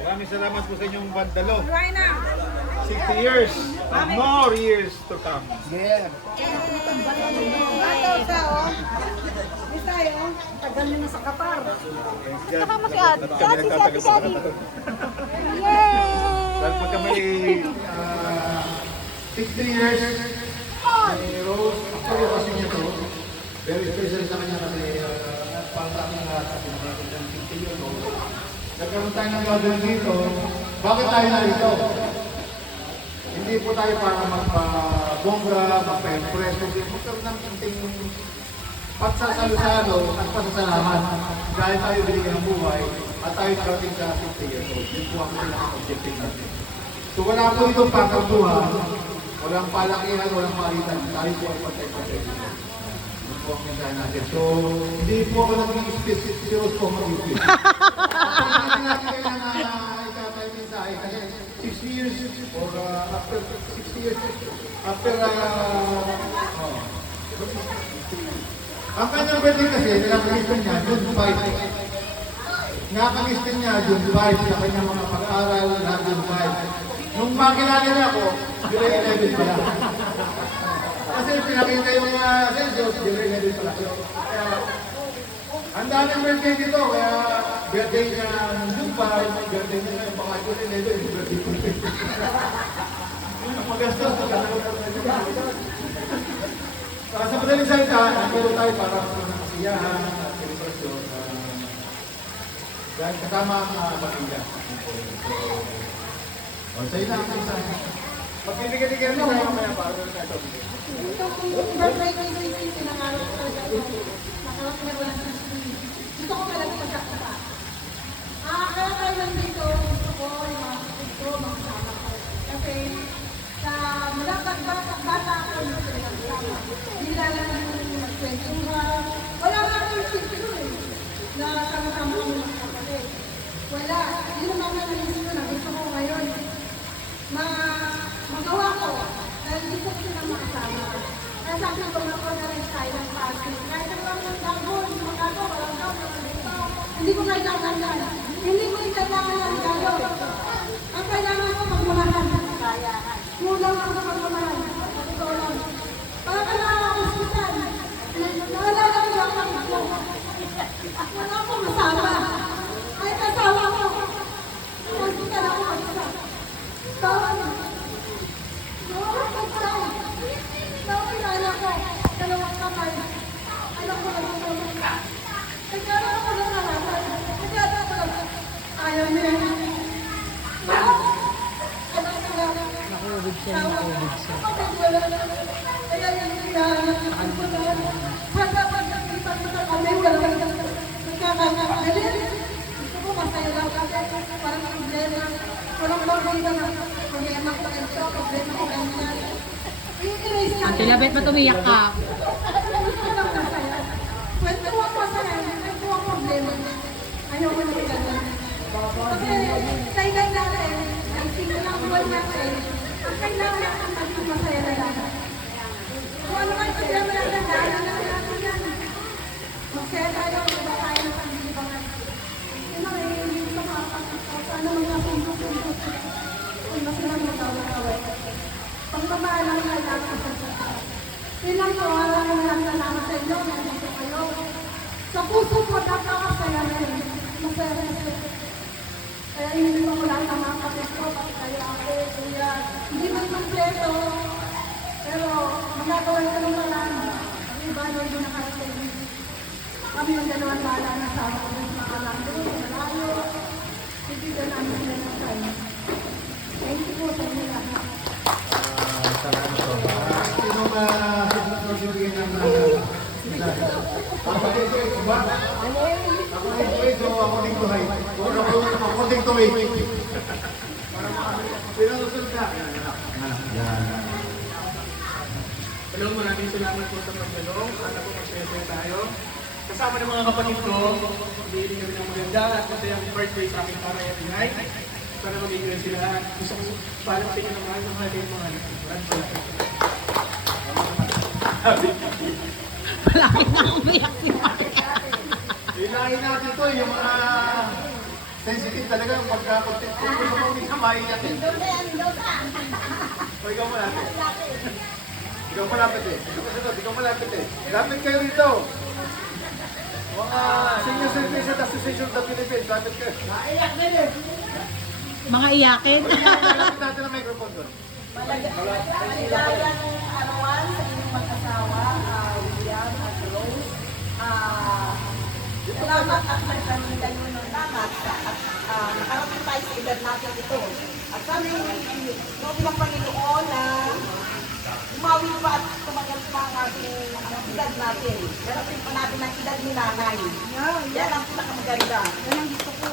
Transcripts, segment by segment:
Maraming salamat po sa inyong bandalo. Right now. 60 years and more years to come. Yeah. Ato sa oh. Isa oh. Tagal nyo na sa kapar. Saka si Ate. Si Ate, si Ate. Dahil pagka may 60 years, ni Rose, actually kasi niya to, very special sa kanya kasi para sa aking lahat at pinakasal ng 60 years old. Nagkaroon tayo ng gathering dito. Bakit tayo narito? Hindi po tayo para magpa-bongga, magpa-impress, hindi magkaroon ng konting pagsasalo-salo at pasasalamat dahil tayo binigyan ng buhay at tayo narating sa 60 years old. Yun po ang pinaka-objective natin. So wala po itong pagkakuhan, walang palakihan, walang palitan. Tayo po ang patay-patay dito. Yun po ang pinagawa natin. So hindi po ako nag-i-space, serious po mag-i-space. Hindi natin kailangan ikatay mensahe kasi 60 years or after 60 years, after ang kanyang birthday kasi, nilakalis niya, June 5. Nakakalis niya, June 5, sa kanyang mga pag-aaral na June 5. Nung makilala niya ako, July 11 pala. Kasi pinakita yung mga sensors, July 11 pala. Kaya, ang daming birthday dito, kaya birthday niya ng June 5, birthday niya ng mga July 11, birthday ko. Magastos, sa madaling salita, nagkaroon tayo para sa kasiyahan at selebrasyon dahil kasama ang pamilya. So, sa'yo na ang mensahe. Magbibigay-bigay na tayo mamaya para doon tayo. Ito kung birthday ko yung pinangarap ko talaga ito. Nakalap na wala sa screen. Gusto ko talaga magkakita. Kaya tayo nandito, gusto ko yung mga kapatid ko, magsama ko. Kasi sa mula bata ako yung pinagkakasama. Hindi lang yung nagkwentuhan. Wala nga yung picture eh. Na sama-sama kami mga kapatid. Wala. Hindi naman namin yung na gusto ko ngayon. Magawa ko. Dahil gusto ko silang makasama. Kaya sa akin gumagawa na rin tayo ng party. Kahit ang lang ng dago, hindi magagawa, walang daw, hindi ko kailangan yan. Hindi ko kailangan ng regalo. Ang kailangan ko magmamahan. Kulang ako sa magmamahan. Ito lang. Para na ako hospital. Naalala ko lang ang ako. Wala akong masama. Ay kasawa ko. Hospital ako mag-isa. Tawag. Tawag ko. Dalawang kamay. Alam ko na ito. Nagkaroon ako ng halaman. Nagkaroon ako ng ayaw niya. Nakuubig siya, nakuubig siya. Kaya yung hinahanap ko na. Handa pa sa pipan mo sa kami. Nagkakagalit. Gusto ko masaya lang kasi parang problema. Walang problema na. Problema ko ito. Problema ko ganyan. Ate Labet, ba't umiyak ka? Kwento ako masaya. Kwento ako problema. Ayaw ko na ganyan. Kasi sa ilan natin, ang single lang buwan natin, ang kailangan natin maging masaya na lang. Kung ano man problema natin, daanan na natin yan. Masaya tayo, diba tayo ng pag-ibangan. Yun ang hindi ko makakasakot. Ano mga punto-punto sila. Kung masaya magkaway-kaway. Pagmamahal ang kailangan sa sila. Yun lang po, maraming salamat sa inyo. Nandito kayo. Sa puso ko, napakasaya rin. Masaya rin sila. Kaya hindi ko lang ang mga kapit ko, pati kayo ako, kuya. Hindi man kompleto, pero magagawa ko naman lang. Ang iba doon yung nakarating. Kami yung dalawang bala na sa ako ng mga lando, malayo. Bibigyan namin sila ng time. Thank you po sa inyo lahat. Salamat po. Sino na nagbibigay ng mensahe? Kapatid ko, ito ba? Ako din to ito, ako din to hay. Ako din to hay. Pinusunod ka. Hello, maraming salamat po sa pagdalong. Sana po mag-share tayo. Kasama ng mga kapatid ko, hindi kami ng maganda at masayang birthday sa aking para ibigay. Sana mag-enjoy sila. Gusto ko paalam sa inyo naman ng mga anak. Maraming salamat. Palagi na umiyak si Mark. Ilahin natin to yung mga Sensitive talaga yung pagka-content. Kung gusto mo ulit na maiyak eh. O, ikaw malapit. Ikaw malapit eh. Ikaw malapit eh. Lapit kayo rito. Mga Senior Citizen Association of the Philippines. Lapit kayo. Mga iyakin. Lapit natin ang microphone doon. Kailangan arawan sa inyong mag-asawa, William at Rose. Salamat at nagkaroon kayo ng lahat at nakarating tayo sa edad natin ito. At sana yung ng Panginoon na umawi pa at tumagal pa ang ating edad natin. Darating pa natin ang edad ni nanay. Yan ang pinakamaganda. Yan ang gusto ko.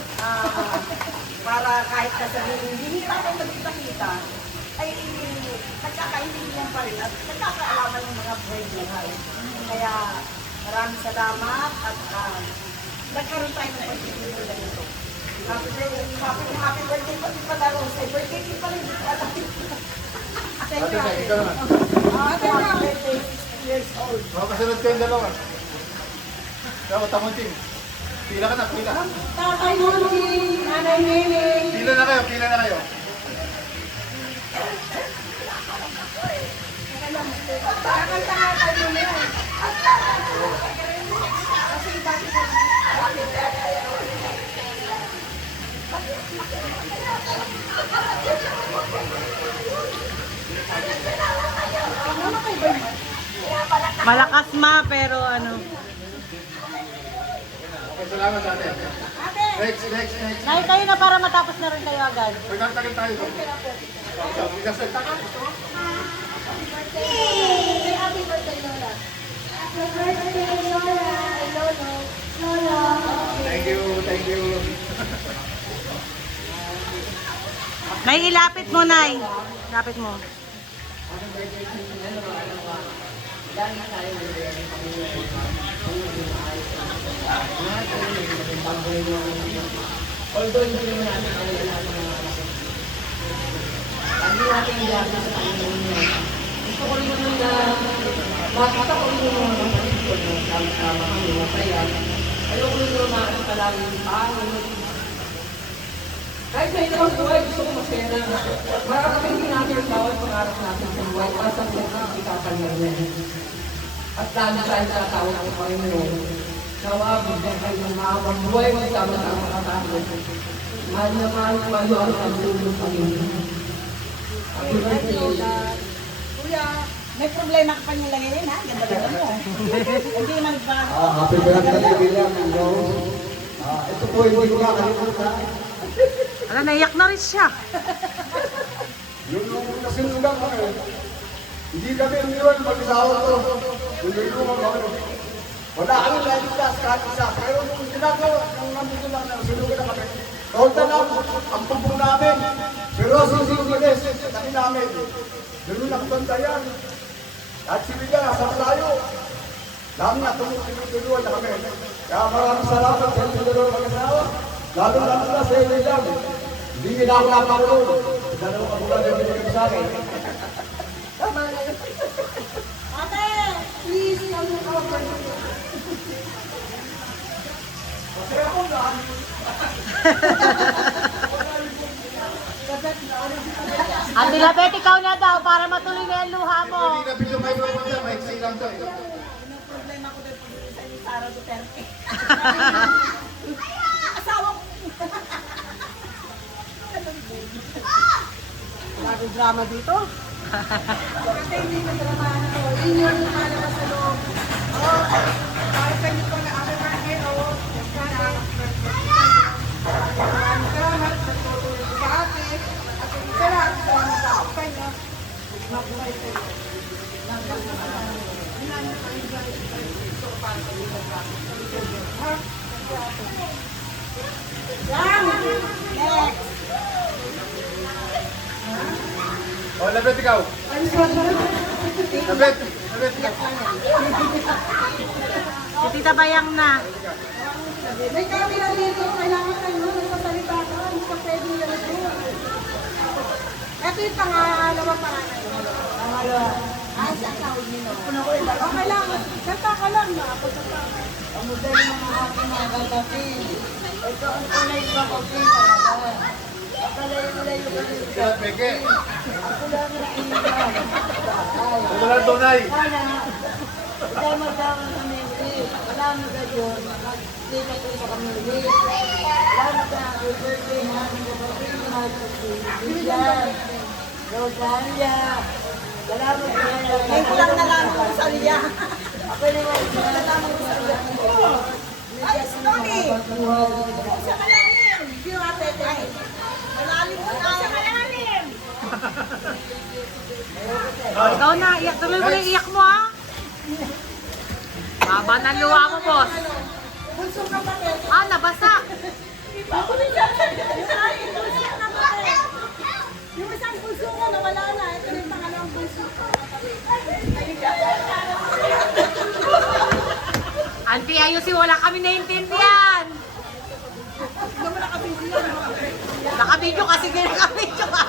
Para kahit nasabihin, hindi tayo magkita-kita, ay nagkakaintindihan pa rin at nagkakaalaman ng mga buhay-buhay. Kaya maraming salamat at nagkaroon tayo ng pagkikita na ito. Happy birthday pa din pala, Rose. Birthday din pala hindi pa natin. Thank you. Ate, ikaw naman. Happy birthday, 6 years old. Kasunod kayong dalawa. Ikaw, tamunting. Pila ka na, pila. Tatay Munching, Nanay Nene. Pila na kayo, pila na kayo. Kakanta nga tayo mo yan. Kasi dati ko. Malakas ma, pero ano. Okay, salamat ate. Next. Nay, kayo na para matapos na rin kayo agad. Magkakagin tayo. Ikasagta ka. Happy birthday, Lola. Happy birthday, Lola. Lolo. Lola. Thank you. Nay, ilapit mo, Nay. Lapit mo. Kahit sa ilang buhay, gusto ko masaya na mararating din natin ang bawat pangarap natin sa buhay para sa mga ikakal na rin. At lalo tayo sa tawag ng Panginoon, nawa, bigyan kayo ng mahabang buhay kasama sa mga katapos. Mahal na mahal ko kayo ang pagtulong Panginoon. Happy birthday. Kuya, may problema ka pa niyang lagayin ha? Ganda-ganda mo. Hindi naman nagbago. Happy birthday, William and Rose. Ito po hindi ko kakalimutan. Ala, naiyak na rin siya. Yung nasinugang kami, hindi kami iniwan mag-isawa to. Yung kami. Wala kami nalitas kahit isa. Pero nung ginagawa, nung nandito lang na sinugan na kami, kahit na ang tumpong namin. Pero susunod kami namin. Doon nakabantayan. At si Miguel, nasa tayo. Dami na tumutulungan na kami. Kaya maraming salamat sa inyo dalawang mag-asawa. Lalo na sa inyo lang. Hindi na ako napakulong. Dalawang kabulan na binigay sa akin. Tama na yun. Ate, please, come to cover. Kasi ako na. Ate Labet, ikaw na daw para matuloy na yung luha mo. Hindi na video microphone niya, maiksi lang to eh. Ano problema ko doon sa ni Sara Duterte? Asawa ko. Bagong drama dito. Ate, hindi na dramahan ko. Yun yung lumalabas sa loob. Oh, para sa inyo ko na ako market. Oh, maraming salamat sa tutulong sa ate. At yung salamat sa ako kayo. Mabuhay kayo. Next. Oh, Labet ikaw. Labet ikaw. Si Tita Bayang na. May camera dito, kailangan kayo nagsasalita ka, hindi ka pwede yung ito yung pangalawang panganay. Pangalawa. Ay, sa tawag nino. Okay lang, salta ka lang na. Pagsalta. Ang modelo ng mga aking mga gagawin. Ito ang tunay ko pagpinta. Akalayo-layo ka rin. Kaya, Peke. Ako lang ang iniwan. Kung walang tunay. Sana, hindi magkama kami ulit. Salamat sa Diyos. Magkita ko sa kami ulit. Salamat sa happy birthday namin sa pagpinahal sa Bibigyan. Rosalia. Salamat sa iyo. Ngayon lang nalaman ko sa Liya. Ako naman, nalaman ko sa Liya. Ay, Stony! Sa malalim! Pinatay. Malalim mo na. Sa malalim! Ikaw na, iyak. Tuloy mo yung iyak mo, ha? Baba ng luha mo, boss. Bunsong kapatid. Ah, nabasa. Ako rin yan. Yung isang bunso ko nawala na. Ito na yung pangalawang bunso ko. Auntie, ayusin, wala kami naintindihan. Hindi mo nakabigyan. Nakabidyo kasi ginakabidyo ka.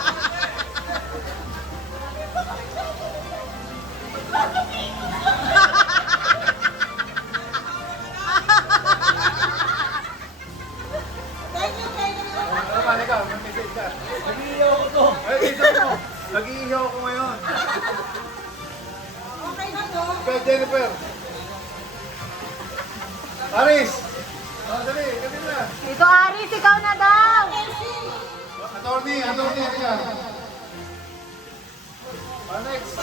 Thank you. Naman ikaw, may message ka. Nag-iihaw ko. Ay, isa mo. Nag-iihaw ko ngayon. Okay na to. Kaya Jennifer. Aris! Dali, dali na. Ito, Aris, ikaw na daw. Attorney, ano yan? Next.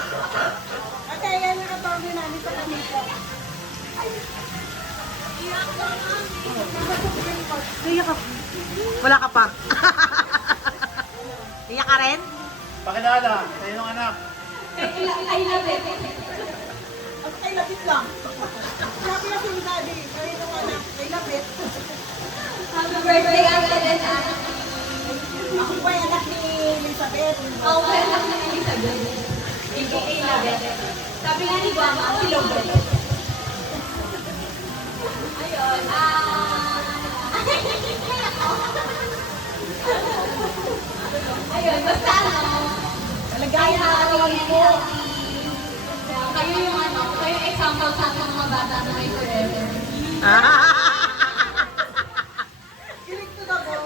Okay, yan yung attorney namin sa kanito. Iyak ka. Wala ka pa. Iyak ka rin? Pakilala, sa iyong anak. Ay, lapit. Ay, lapit lang. Sabi na si Daddy, ay, ito ka na. Ay, lapit. Happy birthday, Ate Lena. Ako pa yung anak ni Elizabeth. Ako pa lang na Elizabeth. AKA Labet. Sabi nga ni Mama, ako si Lobet. Ayun, ayun, basta ano, Talagay na katawan ko. kayo yung ano, kayo yung example sa ating mga bata na may forever. Kilig to the bone.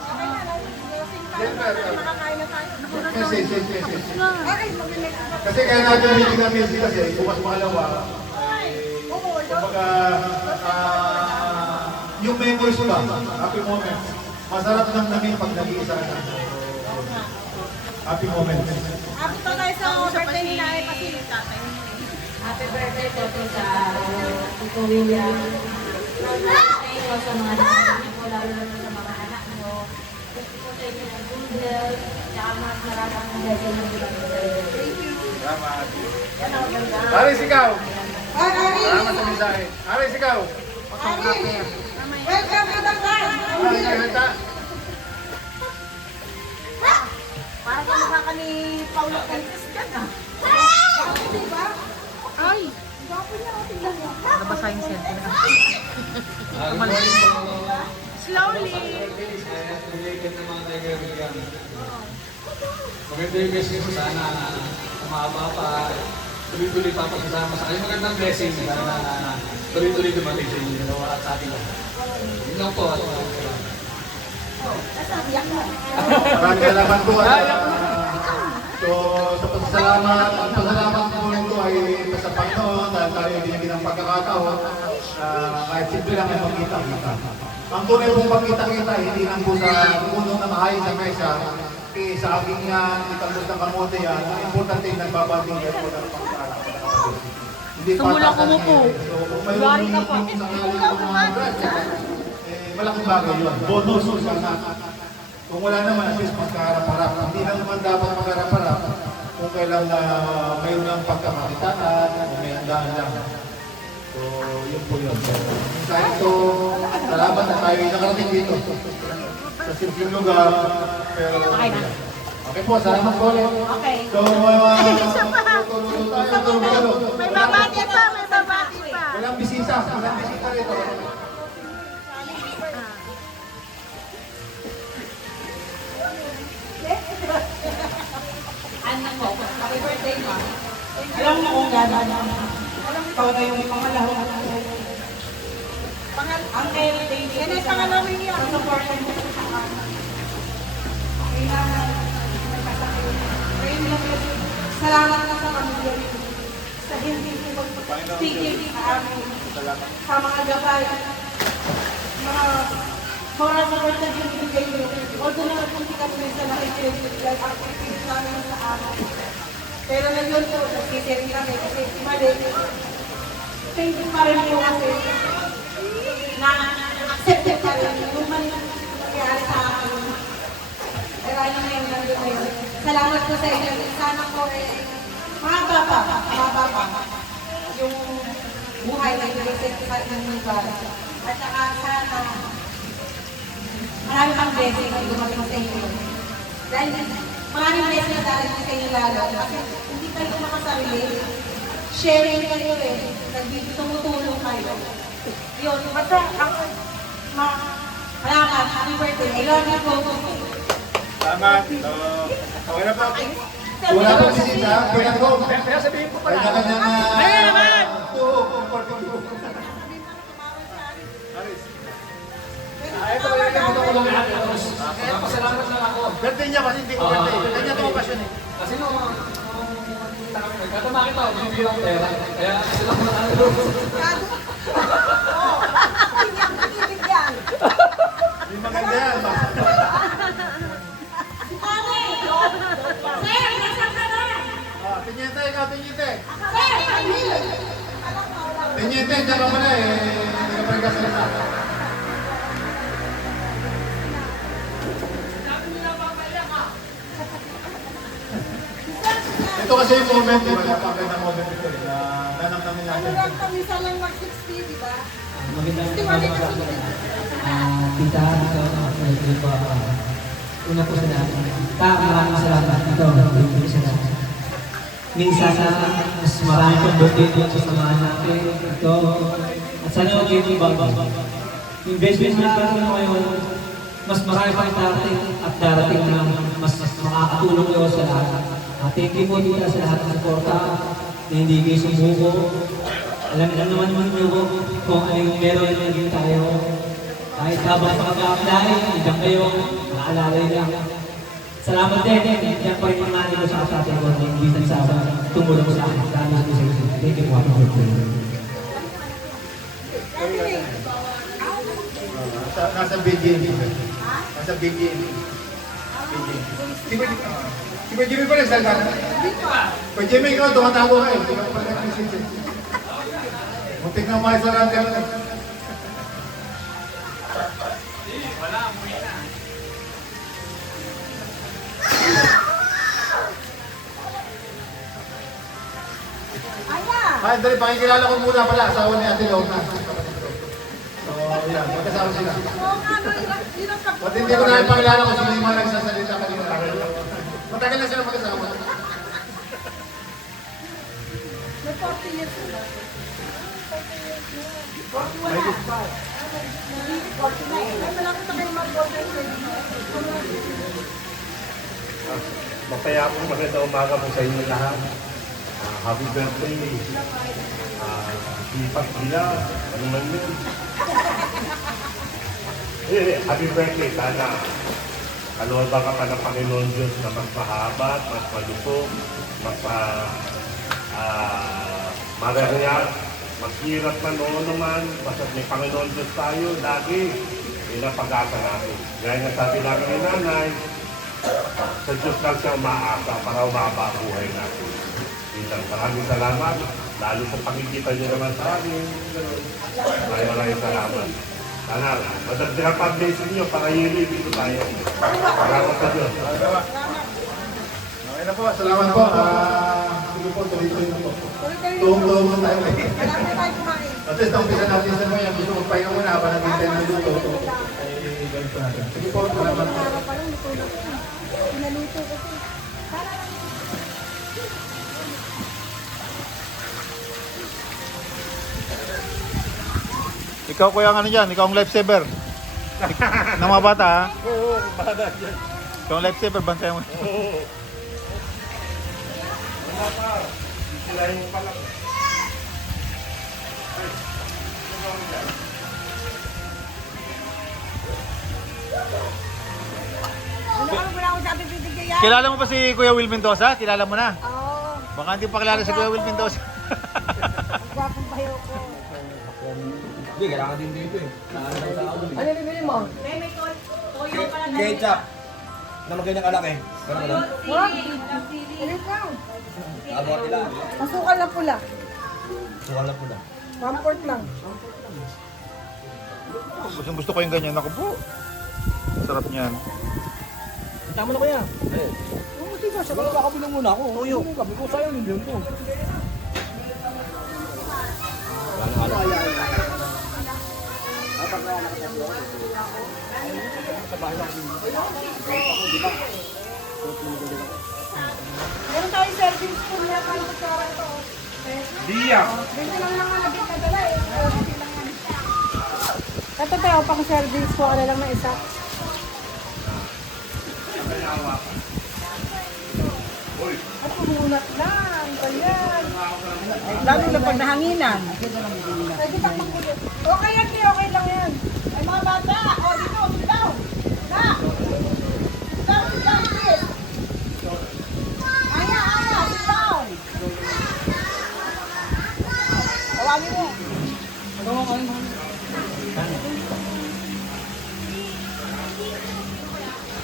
Okay na, lasing tayo. Makakain na tayo. Message. Ay, mag-relax na. Kasi kaya natin hindi na message kasi bukas pangalawa. Oo, Kumbaga, yung memories ba, happy moments. Masarap lang namin pag nag-iisa ka na. Happy moments. Happy pa tayo sa birthday ni Nanay Pasilita. Happy birthday po to sa Tito William. Birthday po sa mga anak po, lalo na sa mga anak mo. Gusto po sa inyo ng goodness, tsaka mas maraming ang dahil ng birthday. Salamat. Aris, ikaw. Ay, Ari! Salamat sa mensahe. Aris, ikaw. Welcome to the car! Aris, salita. Parang kamukha ka ni Paulo Fuentes dyan ah. Ako, diba? Ay, Gwapo niya, o tingnan mo. nabasa yung cellphone. Slowly! Related na mga taga-Amerikan. Maganda yung message ko sana na umaba pa, tuloy-tuloy pa pagkasama sa akin. Magandang blessing sana tuloy-tuloy dumating sa inyo dalawa at sa atin lang. Yun lang po. Nasabiyak mo. Maraming salamat po. So, sa pasalamat, ang pasalamat po nito ay sa Panginoon dahil tayo binigyan ng pagkakataon kahit simple lang ay magkita-kita. Ang tunay pong pagkita-kita, hindi lang po sa puno na maayos sa mesa, sa aking itambos ng kamote yan, ang importante yung nagbabanding yan po ng pagkakataon. Hindi Tumulak ko mo po. So, kung mayroon yung sangali ng mga brad, malaking bagay yun. Bonus sa anak. Kung wala naman, at least magkaharap-harap. Hindi na naman dapat magkaharap-harap kung kailan mayroon ng pagkakakitaan o may handaan lang. So, yun po yun. So, kahit ito, salamat na tayo nakarating dito sa simpleng lugar. Pero, okay po, salamat po ulit. Okay. So, tulog. May babati pa, may babati pa. Walang bisita rito. Ano po? Happy birthday, Ma. Alam mo kung gano'n. Ikaw na yung pangalawa. Ang heritage. Yan ay pangalawin niya. Ang supportan mo sa akin. Kailangan nagkasakit. Salamat na sa pamilya niyo. Sa hindi ko magpapigil sa amin. Sa mga gabay. Mga moral support na binibigay niyo. Although na hindi ka rin sa nakikinig ang activities namin sa amin. Pero ngayon po, nagkisirin kami kasi mali. Thank you pa rin po kasi na-accepted pa rin yung mangyari sa akin. Pero ano na yung nandun ngayon. Salamat po sa inyo. Sana po mga baba, yung buhay na yung sa inyong lugar. At saka sana marami pang blessing ang dumating sa inyo. Dahil maraming blessing na darating sa inyo lalo. Kasi hindi kayo makasarili. Sharing kayo tumutulong kayo. Yun, basta ako, salamat, happy birthday. I love you po. Salamat. Okay na po. Wala po si Sita. Kaya ko. Kaya sabihin ko pala. Kaya kanya na. Ayun naman! Ito wala ka mo tulong natin. Kaya pasalamat lang ako. Birthday niya kasi hindi ko birthday. Kanya ito okasyon eh. Kasi nung nagkatama kita, binibigyan ako pera. Kaya sila ko nakalulog. Hindi ako nakibigyan. Hindi maganda yan. Sir, nasaan ka na? Pinyente, ikaw pinyente. Sir, Camille! Pinyente, dyan ka pala eh. Hindi ka pala kasalita. Ito kasi yung moment, di ba? Napakaganda moment ito eh. Na nanang namin Ano natin. lang kami sa lang mag-60, di ba? Magandang Di ba rin kasi tita, ito po. Una po sa lahat. Maraming salamat dito. Thank you sa lahat. Minsan na mas marami pang birthday dito sa samahan natin. Ito. At sana mag-ibig bago. Investment na natin ngayon. Mas marami pang darating na mas makakatulong kayo sa lahat. Thank you po dito sa lahat ng suporta na hindi kayo sumuko. Alam naman nyo kung ano yung meron na din tayo. Kahit habang makaka-apply, nandiyan kayo, naalalay lang. Salamat din, nandiyan pa rin yung mani ko sa atin ko, hindi nagsawa, tumulong sa akin. Salamat po sa inyo. Thank you po. Nasa BGM. Nasa BGM. Si Kuya Jimmy pa nagsalita na? Kuya Jimmy, ikaw, tumatago ka eh. Hindi ka pa nag-message. Muntik na umayos sa rantel. Ay, dali, pakikilala ko muna pala. Asawa ni Ate Lorna. So, yan. Magkasama sila. Ba't hindi ko na ipakilala ko sino yung mga nagsasalita kanina. Matagal na sila magkasama. May 40 years na. 49. May malaki na kayo mag-order sa inyo. Masaya po, magandang umaga po sa inyo lahat. Happy birthday. Sipat nila. Ano man yun? Happy birthday. Sana kalooban ka pa ng Panginoon Diyos na mas mahaba, mas malusog, mas marahiyat, maghirap man noon naman, basta may Panginoon Diyos tayo, lagi. Yun ang pag-asa natin. Gaya nga sabi namin ni Nanay, sa Diyos lang siya umaasa para umaba ang buhay natin. Maraming salamat, lalo sa pakikita niyo naman sa amin. Maraming salamat. Sana, madagdagan pa blessing niyo para yun dito tayo. Salamat sa Diyos. Okay na po, salamat po. Sige po, tuloy-tuloy na po. Tuwang-tuwang mo tayo. Marami tayo kumain. At least, umpisa natin sa mga gusto magpahinga muna habang naghintay ng luto. Sige po, salamat po. Araw pa lang, luto na po. Pinaluto ko po. Ikaw kuya ang ano dyan, ikaw ang lifesaver. Ng mga bata ha? Oo, bada dyan. Ikaw ang lifesaver, bantayan mo. Oo. Wala pa. Sisilahin mo pala. Ay, ano ba mo dyan? Wala akong sabi bibigay yan. Kilala mo ba si Kuya Will Mendoza? Kilala mo na? Oo. Baka hindi pa kilala si Kuya Will Mendoza. Ang gwapong bayo ko. Hindi, kailangan din dito eh. Ano yung bibili mo? May toyo pala na. Ketchup. Na magandang kalaki. Pero wala. Wag. Ano ka? Abo nila. Masukal na pula. Sukal na pula. 1/4 lang. Gusto ko yung ganyan. Ako po. Sarap niyan. Tama na kuya. Oo, sige. Saka kakabilang muna ako. Tuyo. Kabi ko, sayang yung biyon ko. Meron tayong serving spoon na pang kutsara ito. Diya. Ganito lang lang ang nabit na dala eh. Okay lang yan. Ito tayo, pang serving spoon na lang na isa. At pumunat lang. Ganyan. Lalo na pag nahanginan. Pwede pa magkulit. Okay yan, Ti. Okay lang yan. Ay mga bata. O, dito. Sit down. Na. Sit down, please. Aya, sit down. Tawagin mo.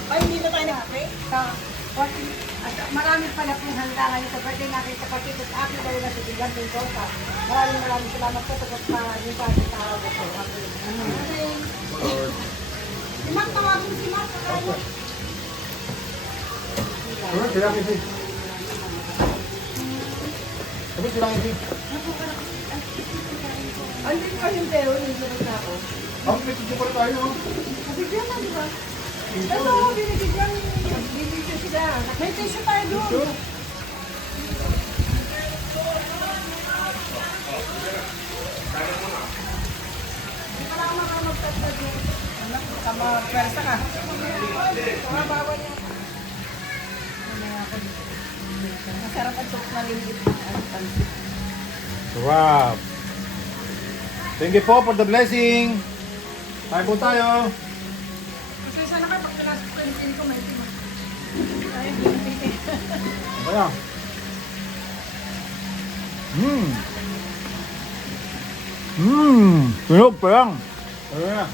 Ay, hindi na tayo nakape? Maraming pala pong handa ngayon sa birthday natin sa kapatid at akin dahil na sa Bilang Mendoza. Maraming salamat po sa pagpapahin sa ating tawag po. Si Mac, tawagin si Mac. Sila kasi. Sabi sila kasi. Andin pa yung pero, yung sabat na ako. Ang pwede pa tayo. Nabigyan na, di ba? Ito, binibigyan. Binibigyan sila. May tissue tayo doon. Pwersa ka. Mabawan niya. Masarap at sok na lilit. Sarap. Thank you po for the blessing. Tayo po tayo. Kasi sana kayo pag pinasok ko yung pin ko, may pin. Ay, pin. Kaya. Tunog pa lang. Ayan.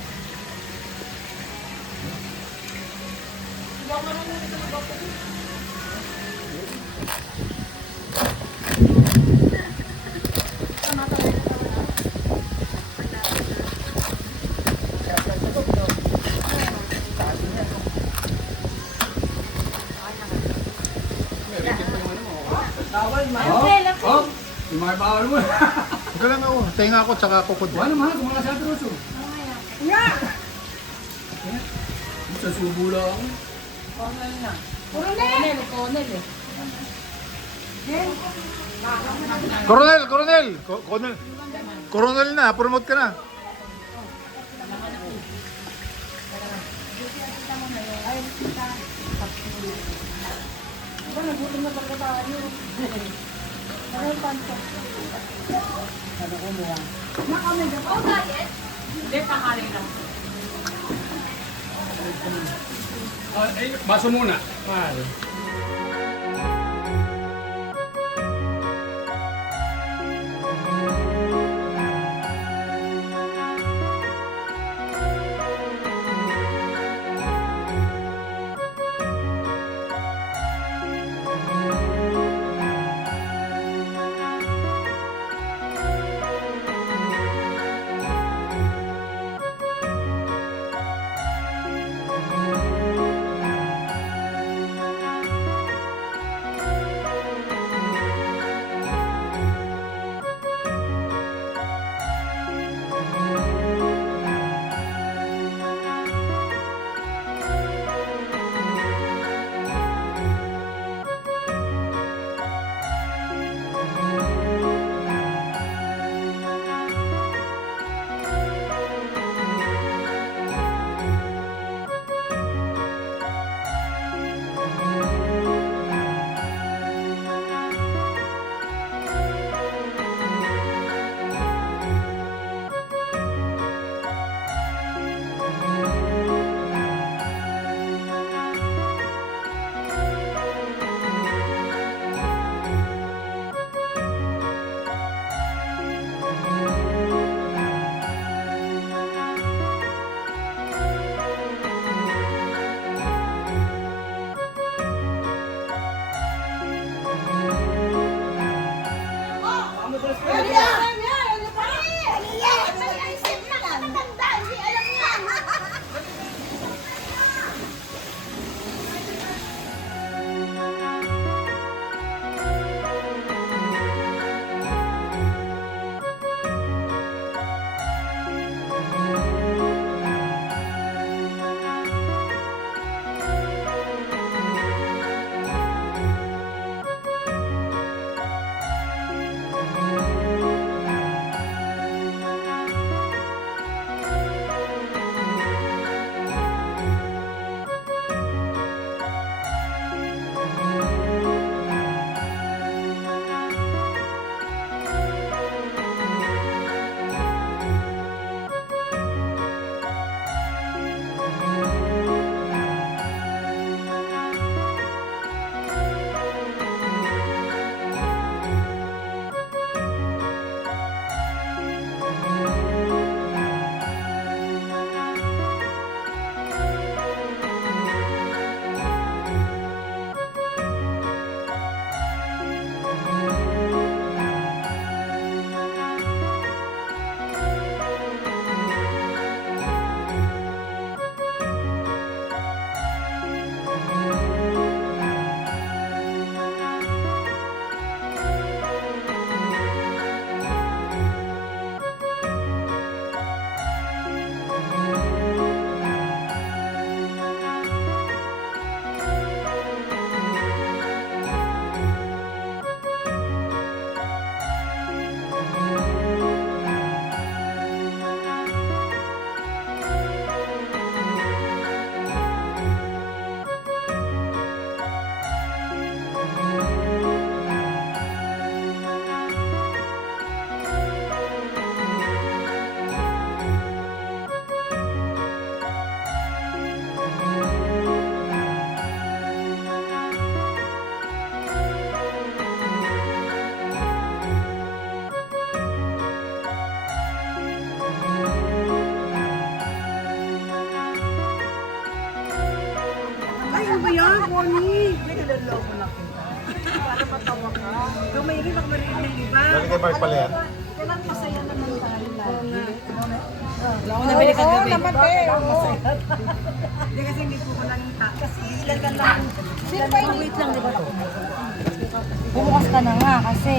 Oh, yung mga bawal mo. Ito lang ako. Tenga ako tsaka kukod. Wala naman, kung mga sa truso. Nga! Sa subo lang. Coronel! Coronel! Coronel! Coronel! Coronel na. Promote ka na. Nagutom na talaga tayo. Ano pansa? Nakamig ako. Oh, diet? Hindi, pangalan lang. Baso muna. Mahal. ba yan, Bonnie? Niloloko lang kita. Para matawa ka. Ikaw may rin marinig ng iba. Balik kay Mark pala yan. Kailan masaya naman tayo lagi. Wala ko nabili kagabi. Oo, naman masaya. Hindi kasi hindi po ko nakita. Kasi ilan ka lang. Sino ba ini? Wait lang, di ba to? Bumukas ka na nga kasi.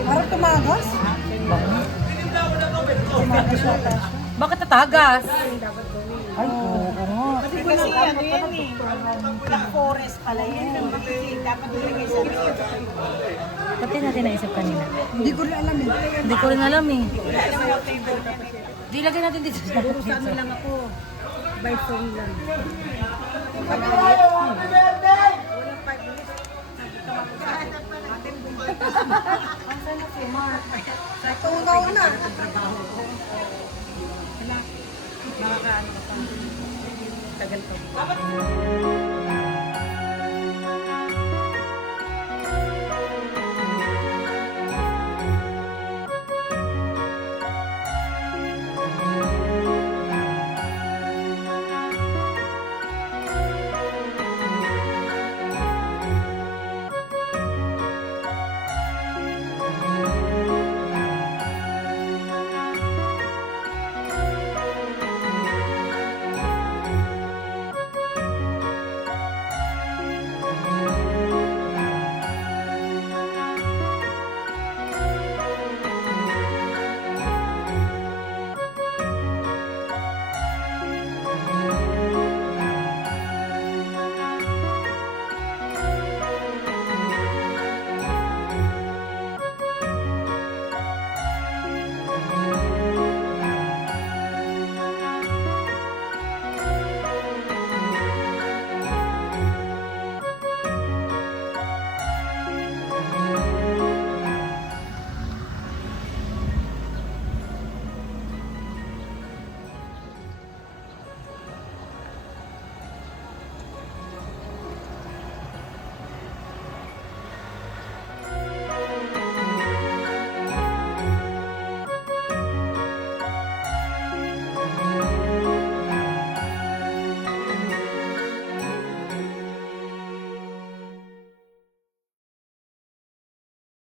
Parang tumagas? Bakit tatagas? Ay, oo nga. Kasi ano yan eh. Black forest pala yan. Dapat ilagay sa Pati natin naisip kanina. Hindi ko rin alam eh. Hindi ko rin alam eh. Di lagay natin dito. Puro sa ano lang ako. By phone lang. Sa tungaw na. Makakaano ka pa. Tagal pa.